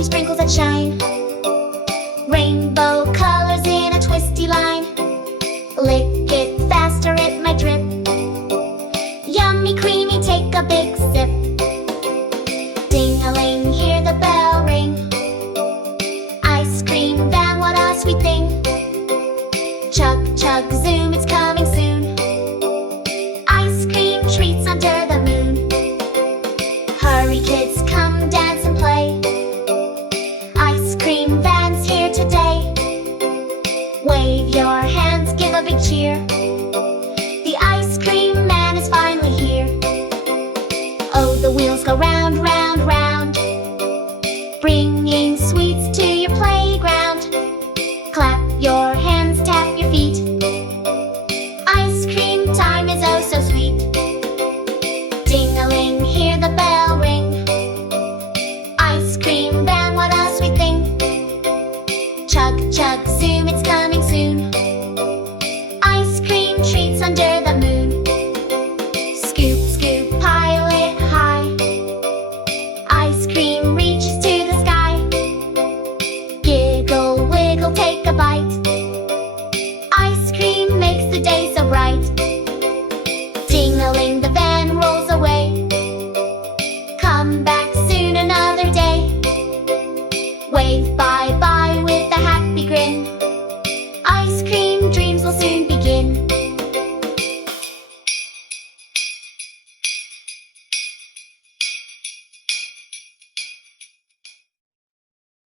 crunchy sprinkles that shine. Rainbow colors in a twisty line. Lick it faster, it might drip. Yummy, creamy, take a big sip. Ding-a-ling, hear the bell ring. Ice cream van, what a sweet thing. Chug, chug, zoom, it's coming soon. Ice cream treats under the moon. Hurry kids, come dance and play. Ice cream van's here today. Wave your hands, give a big cheer. The ice cream man is finally here. Oh, the wheels go round, round, round, bringing sweets to your playground. Clap your hands, tap your feet. Ice cream time is oh so sweet. Ding-a-ling, hear the bell ring. Ice cream van, what a sweet thing. Chug, chug, zoom, it's coming soon. Ice cream treats under the moon. Scoop, scoop, pile it high. Ice cream reaches to the sky. Giggle, wiggle, take a bite. Ice cream